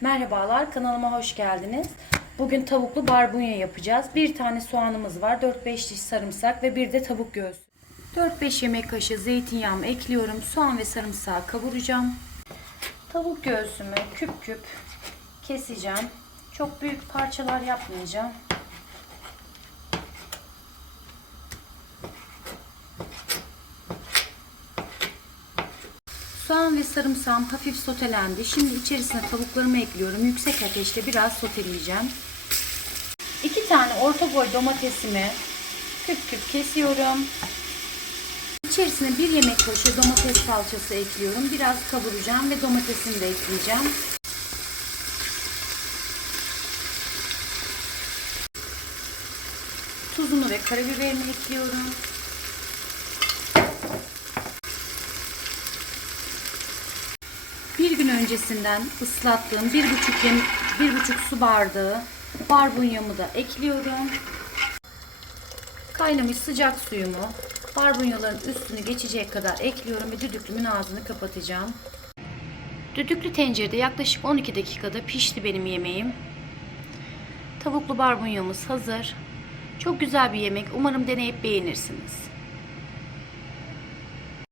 Merhabalar, kanalıma hoş geldiniz. Bugün tavuklu barbunya yapacağız. Bir tane soğanımız var, 4-5 diş sarımsak ve bir de tavuk göğsü. 4-5 yemek kaşığı zeytinyağımı ekliyorum. Soğan ve sarımsağı kavuracağım. Tavuk göğsümü küp küp keseceğim. Çok büyük parçalar yapmayacağım. Soğan ve sarımsağım hafif sotelendi. Şimdi içerisine tavuklarımı ekliyorum. Yüksek ateşte biraz soteleyeceğim. 2 tane orta boy domatesimi küp küp kesiyorum. İçerisine 1 yemek kaşığı domates salçası ekliyorum. Biraz kavuracağım ve domatesini de ekleyeceğim. Tuzunu ve karabiberini ekliyorum. Bir gün öncesinden ıslattığım bir buçuk, yem, bir buçuk su bardağı barbunyamı da ekliyorum. Kaynamış sıcak suyumu barbunyaların üstünü geçecek kadar ekliyorum ve düdüklümün ağzını kapatacağım. Düdüklü tencerede yaklaşık 12 dakikada pişti benim yemeğim. Tavuklu barbunyamız hazır. Çok güzel bir yemek. Umarım deneyip beğenirsiniz.